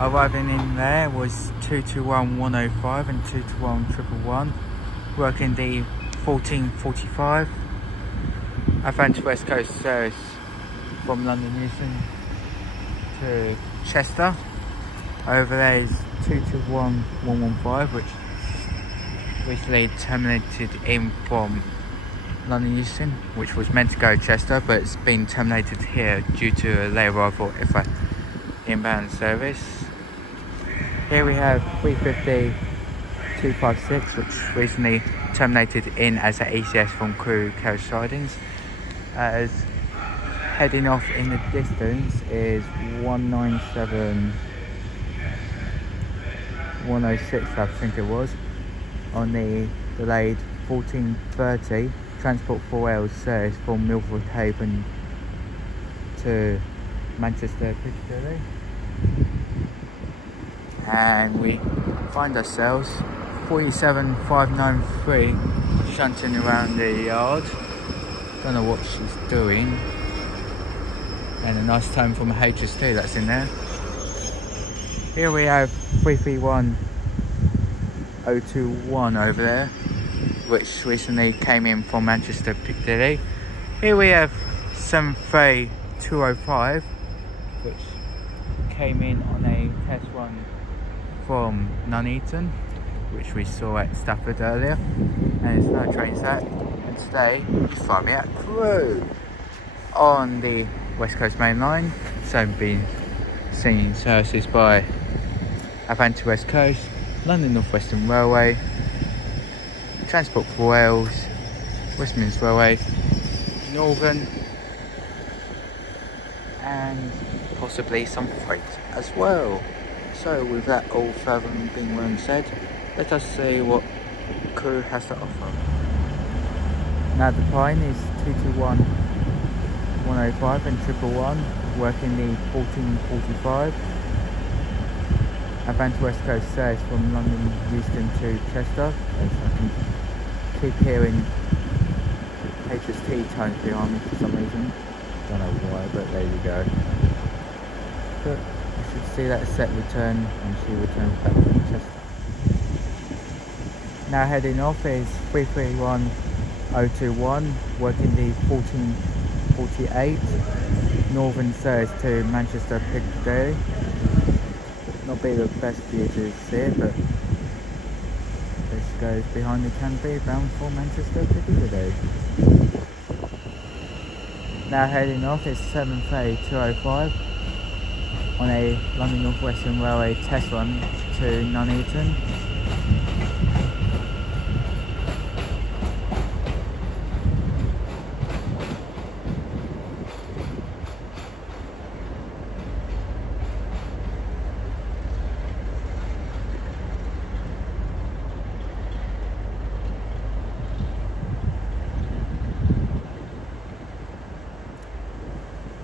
Arriving in there was 221105 and 221111, working the 1445 Advance West Coast service from London Euston to Chester. Over there is 221115, which recently terminated in from London Euston, which was meant to go to Chester, but it's been terminated here due to a late arrival if a inbound service. Here we have 350-256, which recently terminated in as an ECS from Crewe carriage sidings. As heading off in the distance is 197-106, I think it was, on the delayed 1430 Transport 4L service from Milford Haven to Manchester Piccadilly. And we find ourselves 47593 shunting around the yard. Don't know what she's doing. And a nice tone from a HST that's in there. Here we have 331021 over there, which recently came in from Manchester Piccadilly. Here we have 73205, which came in on a test run from Nuneaton, which we saw at Stafford earlier, and it's no train set. And today you find me at Crewe on the West Coast Main Line. So been seeing services by Advance West Coast, London North Western Railway, Transport for Wales, Westminster Railway, Northern, and possibly some freight as well. So with that all further being well said, let us see what Crewe has to offer. Now the Pine is 221105 and 111, working the 1445. Advance West Coast service from London Euston to Chester. As I can keep hearing HST tones behind me for some reason. Don't know why, but there you go. But you should see that set return when she returns back from Chester. Now heading off is 331021, working the 1448 Northern service to Manchester Piccadilly. Not be the best for you to see it, but this goes behind the canopy bound for Manchester Piccadilly. Now heading off is 73205 on a London North Western Railway test run to Nuneaton.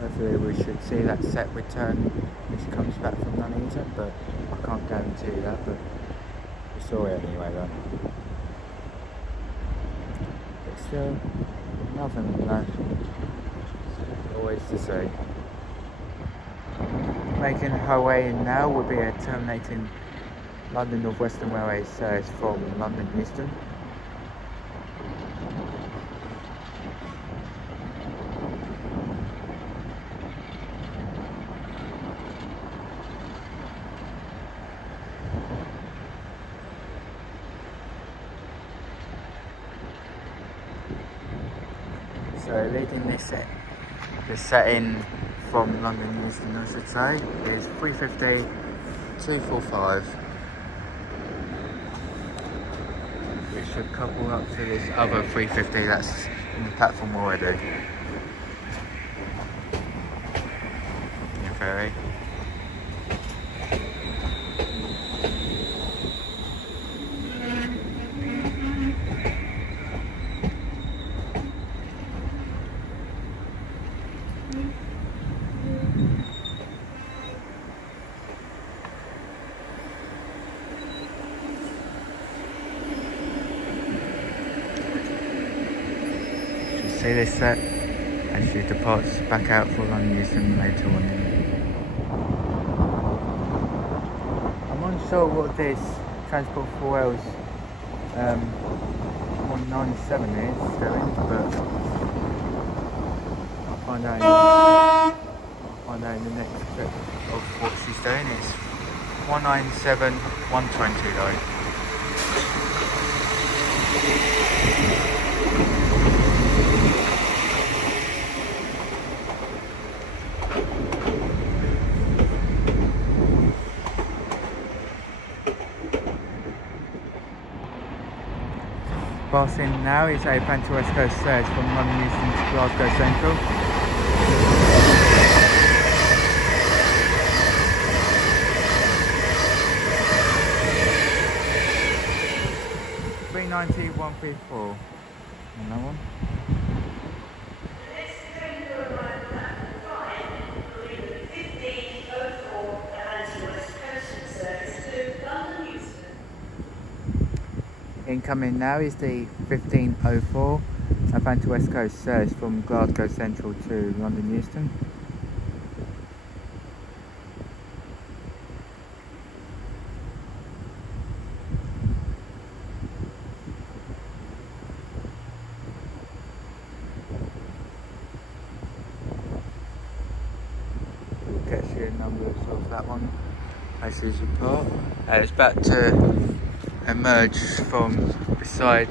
Hopefully we should see that set return when she comes back from Nuneaton, but I can't guarantee that, but we saw it anyway though. But still, nothing than that. Always to see. Making her way in now will be a terminating London North Western Railway service from London Euston. So leading this set in from London Euston, I should say, is 350-245. We should couple up to this other 350 that's in the platform already. Ferry. See this set as she departs back out for London Euston later on. sure what this Transport for Wales 197 is doing, but I'll find out in the next clip of what she's doing. It's 197 120 though. Passing now is a Phantom West Coast service from London Euston to Glasgow Central. £390.134 on that one. Incoming now is the 1504 Phantom West Coast service from Glasgow Central to London Euston. Cheshire numbers of that one as usual part. It's about to emerge from beside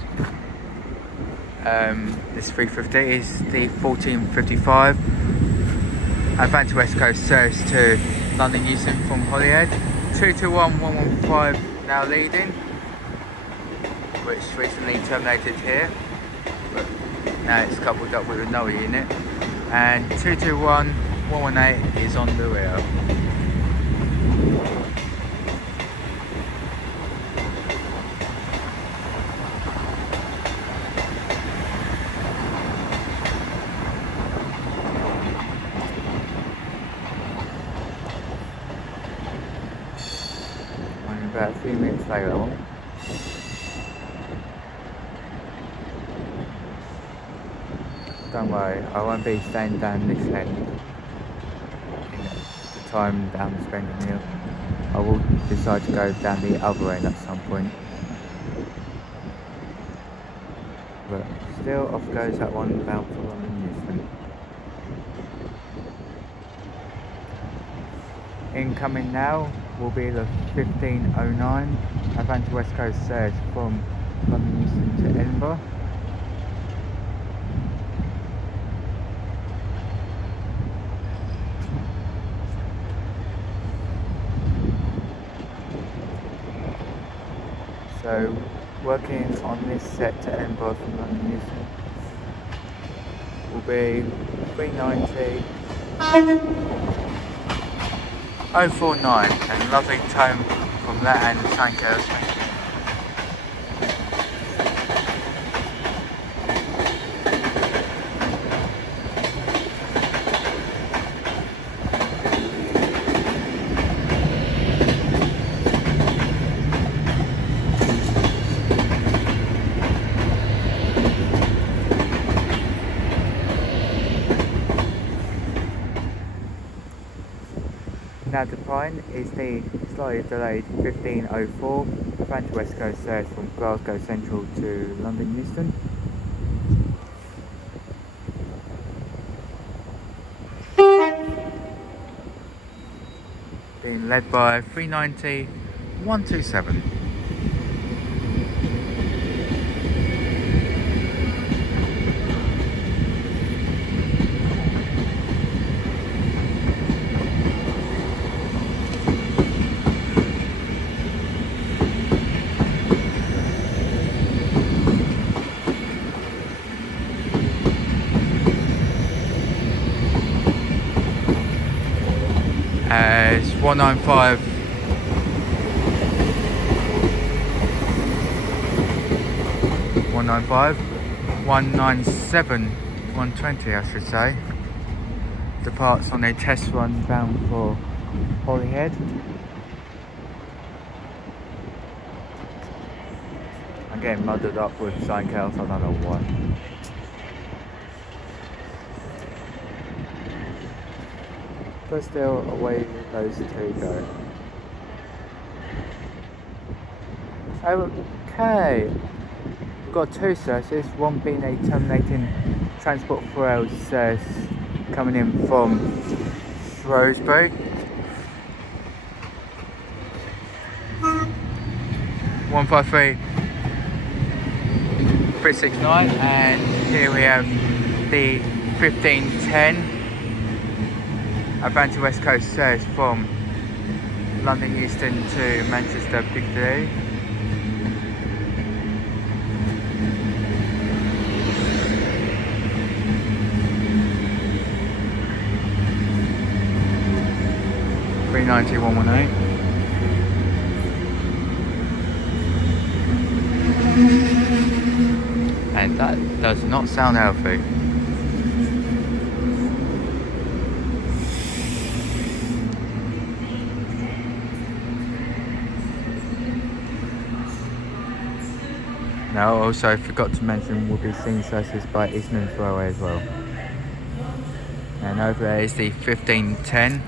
this 350 is the 1455 Phantom West Coast service to London Euston from Holyhead. 221 115 now leading, which recently terminated here, but now it's coupled up with another unit, and 221 118 is on the rear. About a few minutes later on. Don't worry, I won't be staying down this end in the time that I'm spending here. I will decide to go down the other end at some point. But still, off goes that one bound for London Euston. Incoming now will be the 1509 Phantom West Coast service from London Euston to Edinburgh. So working on this set to Edinburgh from London Euston will be 390 049, and lovely tone from that and thank you. Now departing is the slightly delayed 1504 Phantom West Coast service from Glasgow Central to London Euston. Being led by 390 127. It's 195 197 120 I should say. Departs on a test run bound for Holyhead. I'm getting muddled up with something else, I don't know what. But still, away those two go. Okay, we've got two services, one being a terminating transport for rail service coming in from Shrewsbury. 153-369, and here we have the 1510 Advantage West Coast service from London Euston to Manchester Piccadilly. £390,118. And that does not sound healthy. Now, also forgot to mention, we'll be seeing services by Eastman Railway as well. And over there is the 1510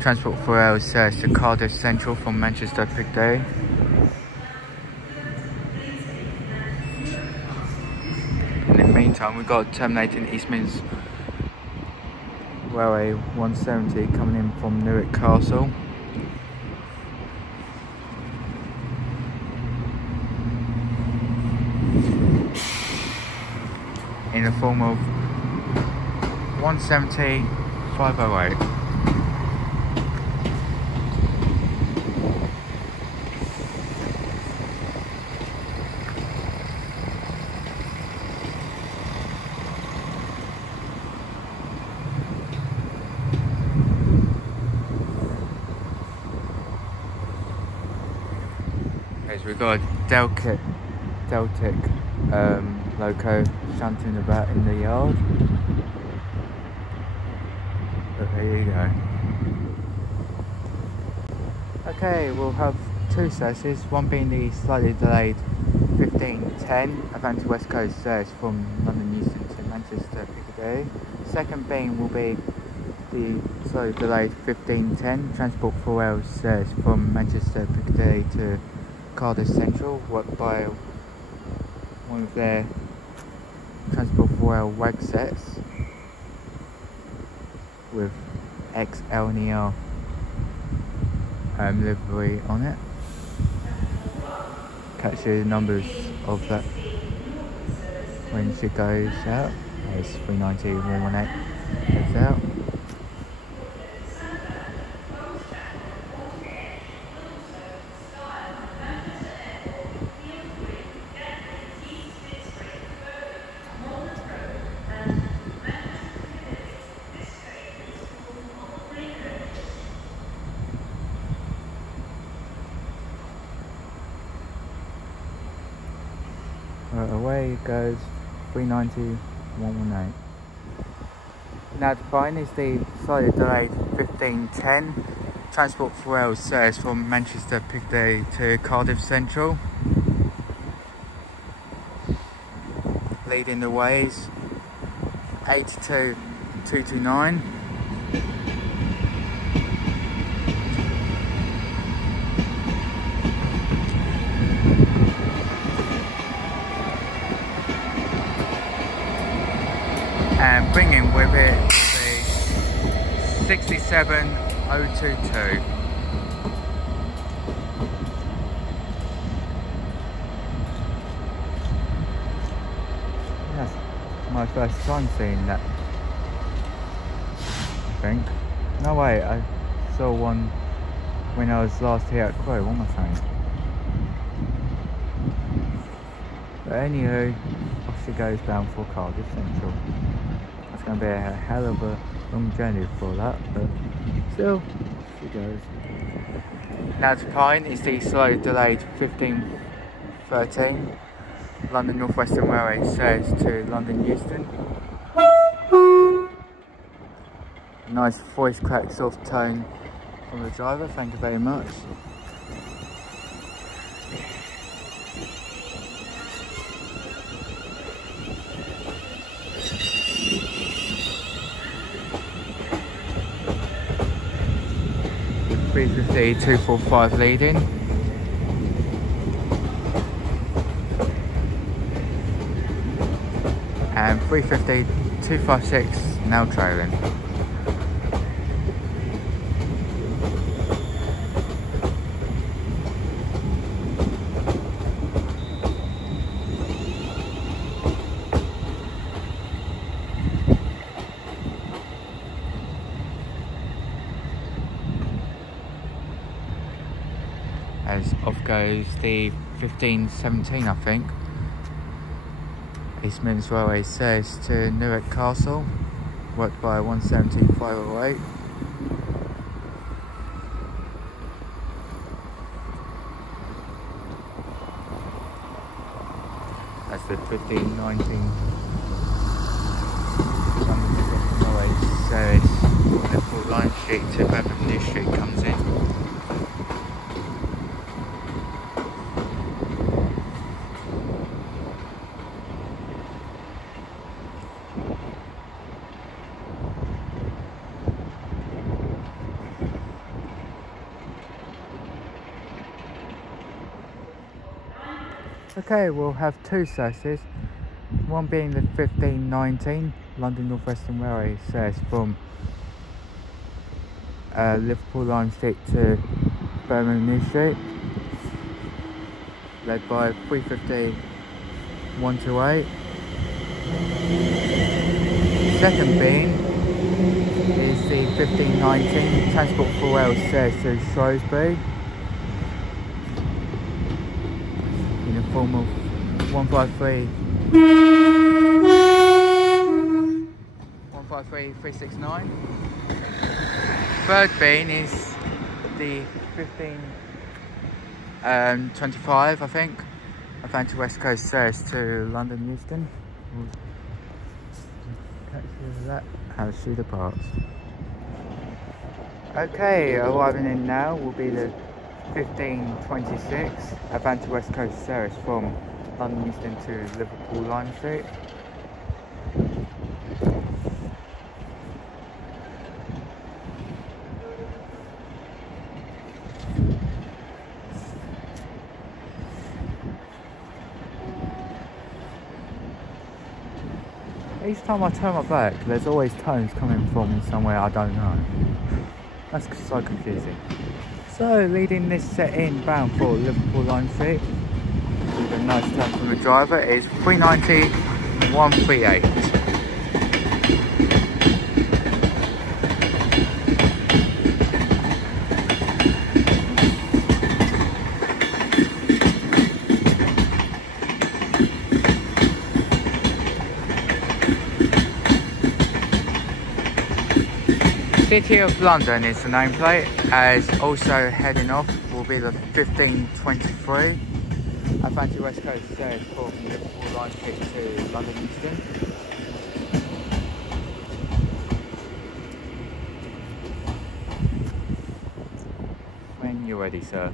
Transport for Rail service to Glasgow Central from Manchester Piccadilly. In the meantime, we've got terminating Eastman's Railway 170 coming in from Newark Castle. In the form of 170-508. We've got a Deltic loco shunting about in the yard. But there you go. Okay, we'll have two services, one being the slightly delayed 1510 Advantage West Coast service from London Euston to Manchester Piccadilly. Second being will be the slightly delayed 1510 Transport for Rail service from Manchester Piccadilly to Glasgow Central, worked by one of their Transport for Rail wag sets with XL&ER livery on it. Catch the numbers of that when she goes out. It's 390-118 goes out. Away it goes, 390-118. Now the fine is the slightly delayed 1510 Transport for Rail service from Manchester Piccadilly to Cardiff Central. Leading the ways 82229. And bringing with it the 67022. That's my first time seeing that, I think. No way, I saw one when I was last here at Crewe. What am I saying? But anywho, off she goes bound for Cardiff Central. It's going to be a hell of a long journey for that, but still, she goes. Now to Pine is the slow delayed 1513 London North Western Railway service to London Euston. Nice voice crack soft tone from the driver, thank you very much. .350 245 leading. 350 256 now trailing. As off goes the 1517, I think. East Midlands Railway says to Newark Castle, worked by 170-508. That's the 1519 London Railway says Liverpool Lime Street to London Euston comes in. Okay, we'll have two services, one being the 1519 London North Western Railway service from Liverpool Lime Street to Birmingham New Street, led by 350 128. Second being is the 1519 Transport for Wales service to Shrewsbury, form of 153 369. Third being is the 1525, I think, Atlantic West Coast service to London Euston. We'll catch you with that as through the parts. Okay, arriving in now will be the 1526 Atlantic West Coast service from London Euston to Liverpool Lime Street. Each time I turn my back, there's always tones coming from somewhere I don't know. That's so confusing. So, leading this set in bound for Liverpool Lime Street, with a nice turn from the driver, is 390 138. City of London is the nameplate, as also heading off will be the 1523 Atlantic West Coast service from Liverpool Lime Street to London Euston. When you're ready, sir.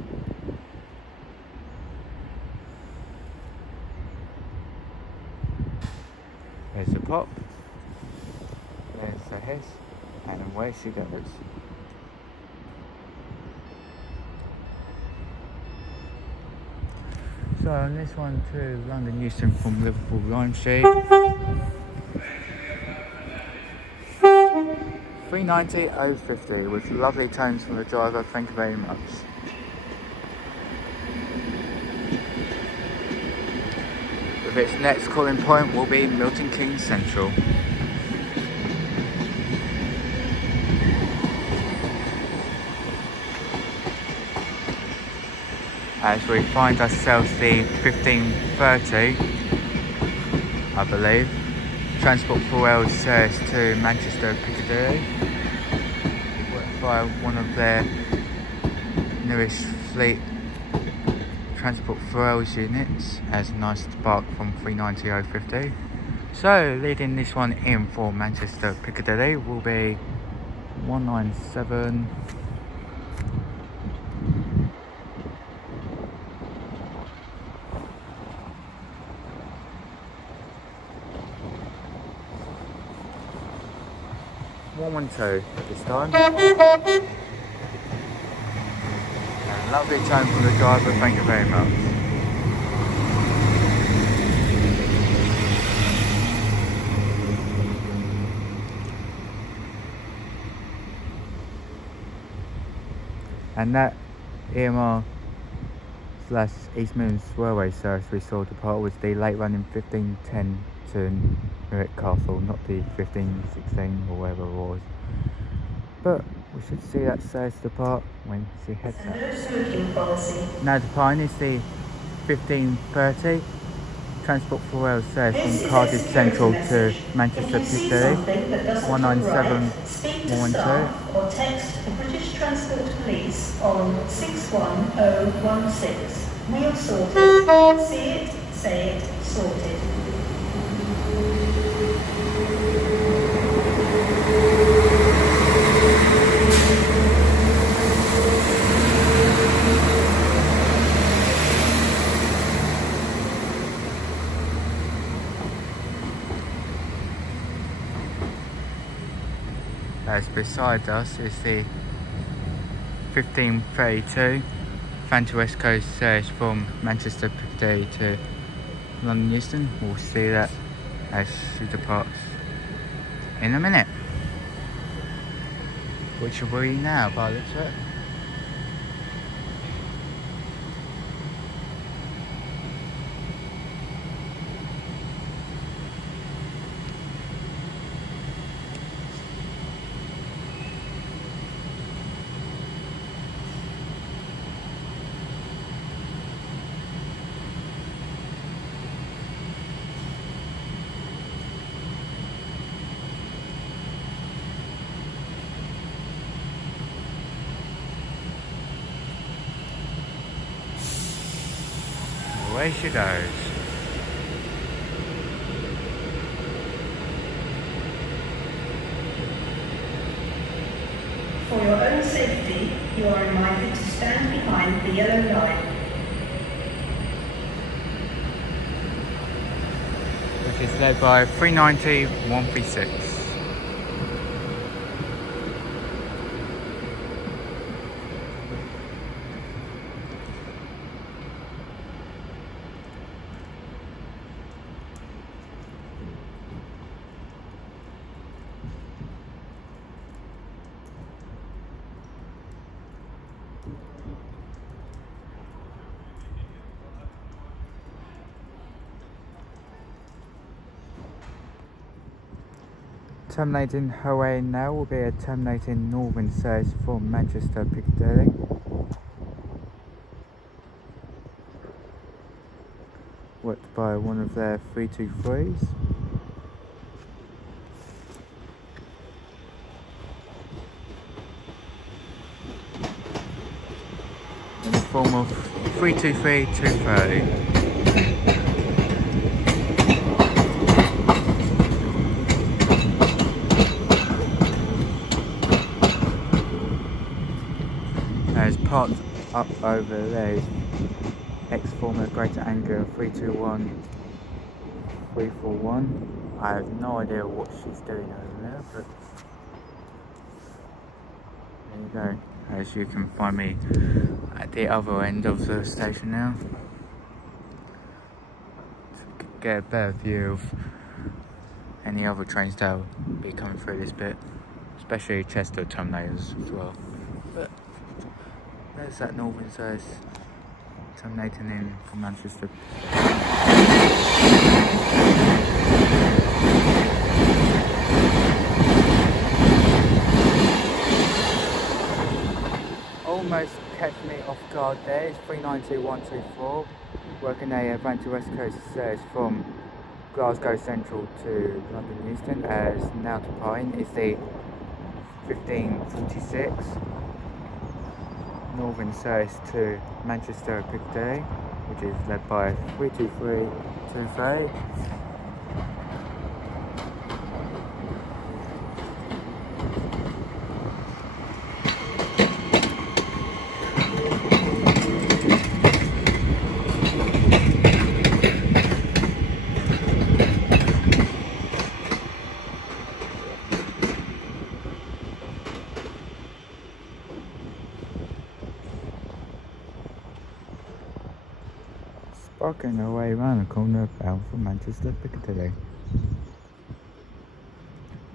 There's the pop, there's the hiss, and away she goes. So on this one to London Euston from Liverpool Lime Street, 390 050 with lovely tones from the driver, thank you very much. With its next calling point will be Milton Keynes Central. As we find ourselves the 1530, I believe, Transport for Wales service to Manchester Piccadilly, worked by one of their newest fleet Transport for Wales units, as a nice spark from 390 050. So leading this one in for Manchester Piccadilly will be 197 112 this time. And lovely tone from the driver, thank you very much. And that EMR / East Midlands Railway service we saw depart was the late running 1510 to Newark Castle, not the 1516 or whatever it was. But we should see that service depart when she heads out. Now departing is the 1530 Transport for Rail service from Glasgow Central to Manchester Piccadilly, 197-112. Or text the British Transport Police on 61016. Wheel sorted. See it, say it, sorted. As beside us is the 1532 Fanti West Coast service from Manchester Piccadilly to London Euston. We'll see that as she departs in a minute, which will be now by the looks of it. Away she goes. For your own safety, you are reminded to stand behind the yellow line. Which is led by 390-136. Terminating Howe now will be a terminating northern service from Manchester Piccadilly. Worked by one of their 323s. In the form of 323-230. As parked up over there is ex-former Greater Anglia 321-341. I have no idea what she's doing over there, but there you go. As you can find me at the other end of the station now, to get a better view of any other trains that will be coming through this bit, especially Chester terminators as well. But there's that northern service terminating in from Manchester. Almost kept me off guard there. It's 392-124, working a Fanti West Coast service from Glasgow Central to London Euston. As now departing is the 1546 northern service to Manchester Piccadilly, which is led by 323-230. Sparking their way around the corner bound for Manchester Piccadilly.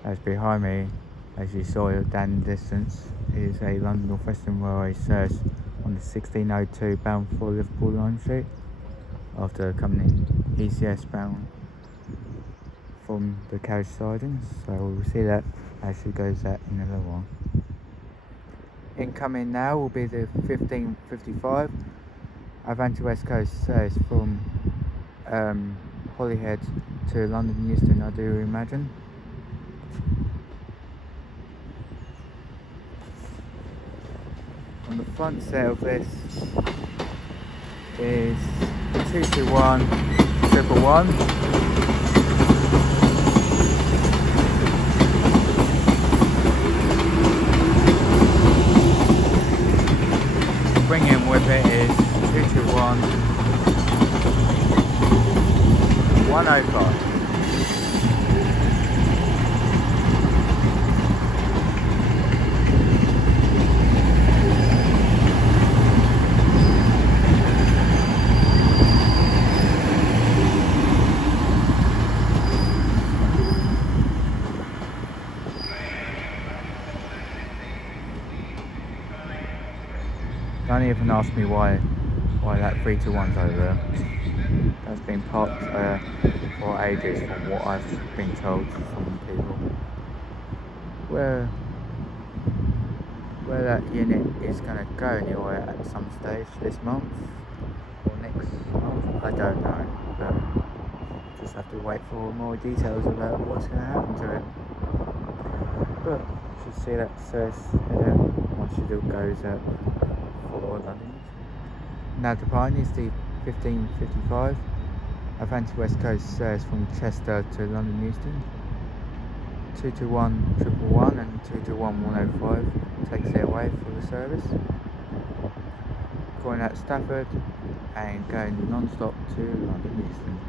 As behind me, as you saw down the distance, is a London North Western Railway service on the 1602 bound for Liverpool Lime Street, after coming in ECS bound from the carriage sidings. So we'll see that as she goes out in a little while. Incoming now will be the 1555 Advance West Coast service from Holyhead to London Euston, I do imagine. On the front set of this is 221 111. Bringing with it is 221 105. Don't even ask me why that 321's over there. That's been parked for ages, from what I've been told from people. Where that unit is going to go anywhere at some stage this month or next month, I don't know, but just have to wait for more details about what's going to happen to it. But you should see that service once it goes out for London. Now departing is the 1555 Advance West Coast service from Cheshire to London Euston. 221 111 and 221 105 takes their way for the service. Calling at Stafford and going non-stop to London Euston.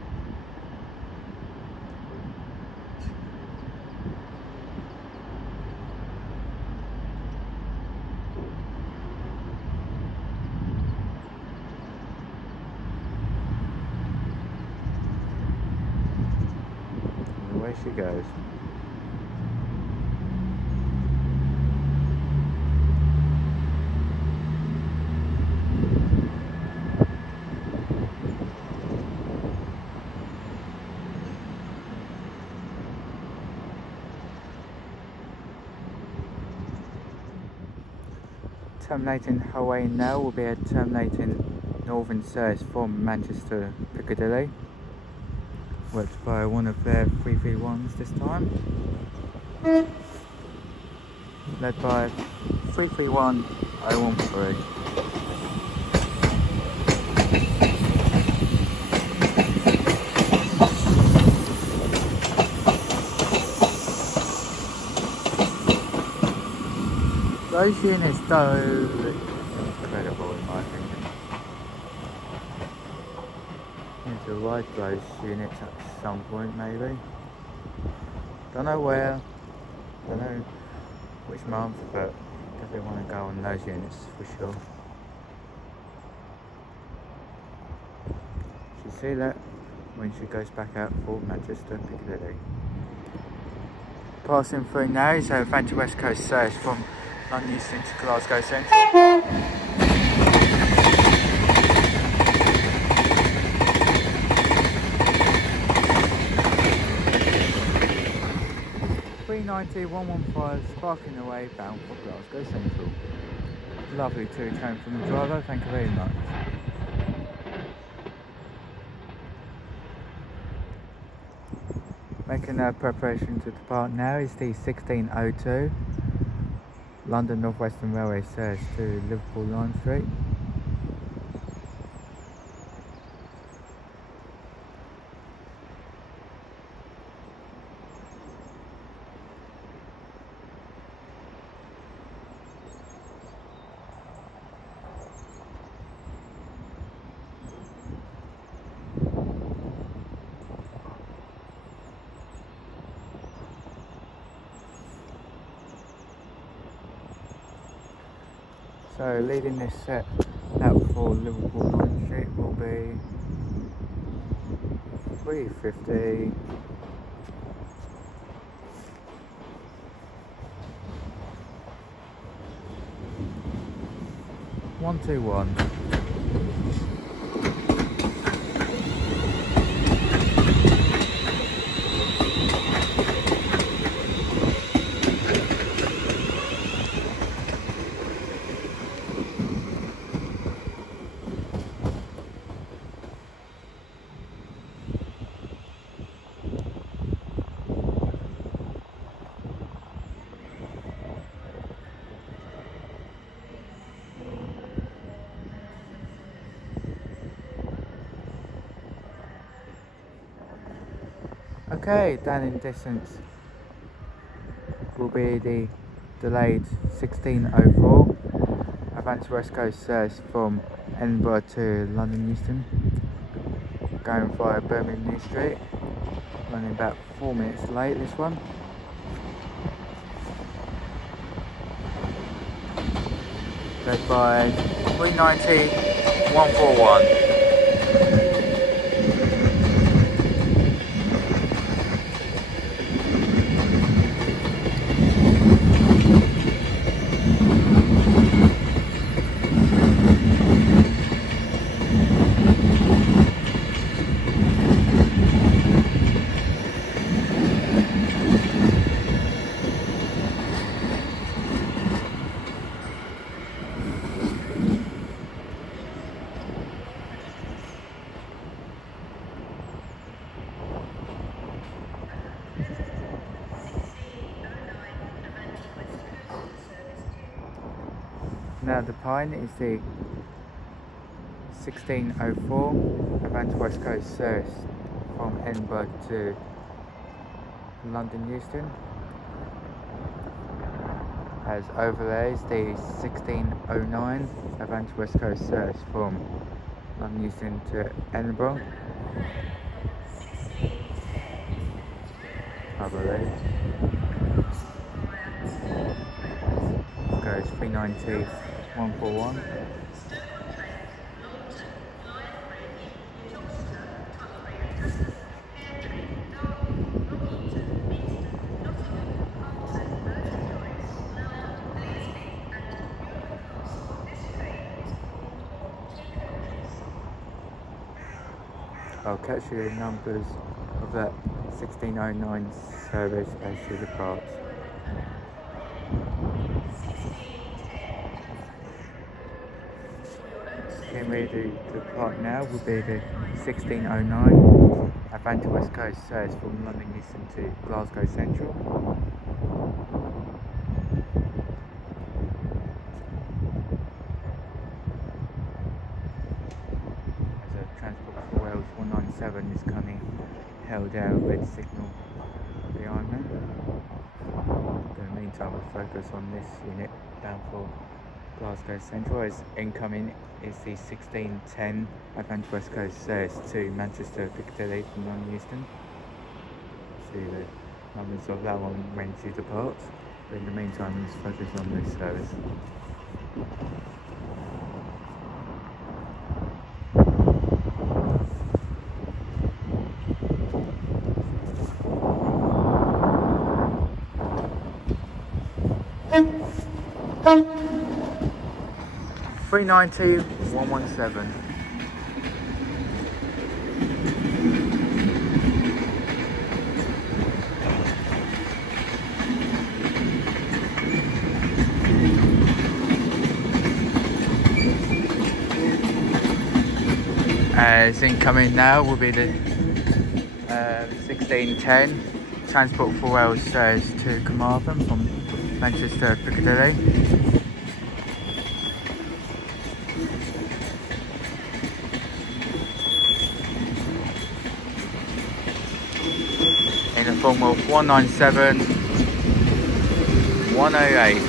And away she goes. Terminating highway now will be a terminating northern service from Manchester Piccadilly, worked by one of their 331s this time, led by 331 013. Those units though look incredible in my opinion. Need to ride those units at some point maybe. Don't know where, don't know which month, but definitely want to go on those units for sure. She'll see that when she goes back out for Manchester Piccadilly. Passing through now is a Advance West Coast service from London Euston to Glasgow Central. 390-115 sparking away bound for Glasgow Central. Lovely two-tone from the driver, thank you very much. Making a preparation to depart now is the 1602 London North Western Railway service to Liverpool Lime Street. So leading this set out for Liverpool Lime Street will be 350, 121. Okay, down in distance will be the delayed 1604 Advance West Coast service from Edinburgh to London Euston, going via Birmingham New Street, running about 4 minutes late this one. Led by 390 141. Now the Pine is the 1604 Advance West Coast service from Edinburgh to London Euston. As overlays the 1609 Advance West Coast service from London Euston to Edinburgh. Overlays. Goes 390 141. I'll catch you the numbers of that 1609 service as she departs. Getting ready to depart now will be the 1609 Advance West Coast service from London Euston to Glasgow Central. As a Transport for Wales 197 is coming, held out red signal behind me. In the meantime, we'll focus on this unit down for Glasgow Central, as incoming is the 1610 Advance West Coast service to Manchester Piccadilly from London Euston. See the numbers of that one ready to depart, but in the meantime let's focus on this service. $390 117. As incoming now will be the 1610 Transport for Wales service to Carmarthen from Manchester Piccadilly. In the form of 197 108.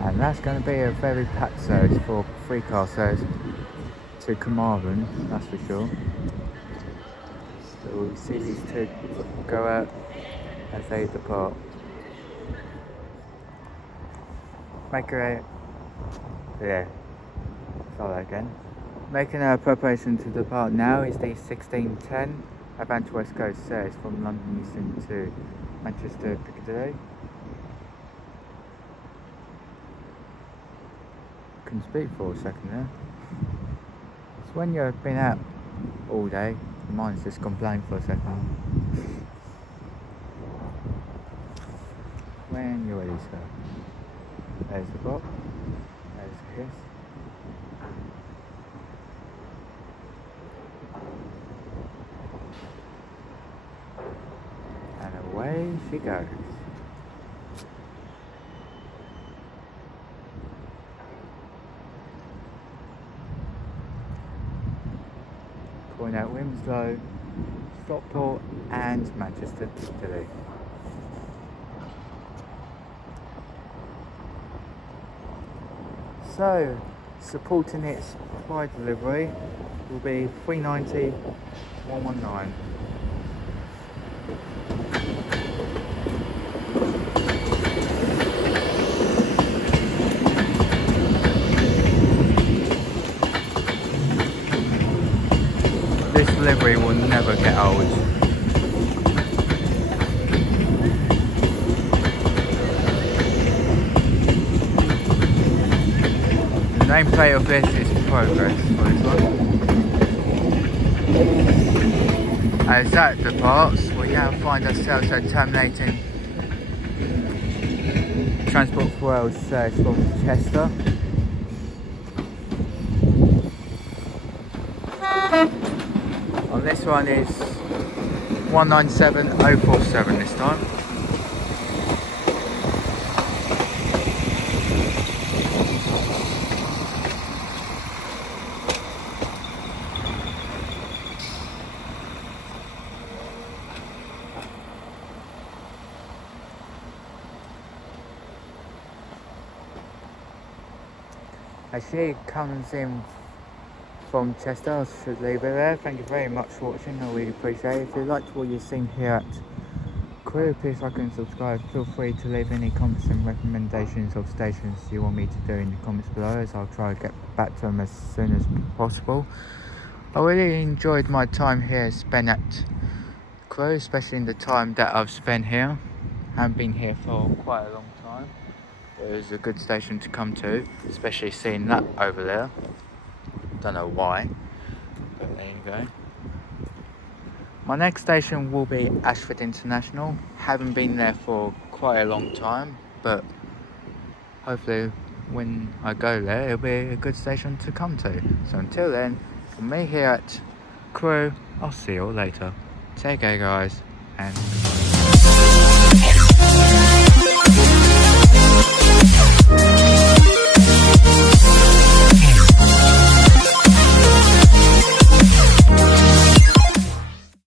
And that's going to be a very packed service for free car service to Carmarthen, that's for sure. we'll see these two go out as they depart. Making our preparation to depart now is the 1610 Advance West Coast service from London Euston to Manchester Piccadilly. Couldn't speak for a second there. It's when you've been out all day, your mind's just gone blank for a second. When you're ready, sir. There's the box. There's the kiss. And away she goes. Calling out Winslow, Stockport and Manchester Piccadilly. So, supporting its supply delivery will be 390 119. This delivery will never get old. The nameplate of this is Progress for this one. As that departs, we now find ourselves at terminating Transport for Wales service from Chester. On this one is 197047 this time. As she comes in from Chester, I should leave it there. Thank you very much for watching, I really appreciate it. If you liked what you've seen here at Crewe, please like and subscribe. Feel free to leave any comments and recommendations of stations you want me to do in the comments below, as I'll try to get back to them as soon as possible. I really enjoyed my time here spent at Crewe, especially in the time that I've spent here. I haven't been here for quite a long time. It was a good station to come to, especially seeing that over there. Don't know why, but there you go. My next station will be Ashford International. Haven't been there for quite a long time, but hopefully when I go there it'll be a good station to come to. So until then, from me here at Crewe, I'll see you all later. Take care guys, and goodbye.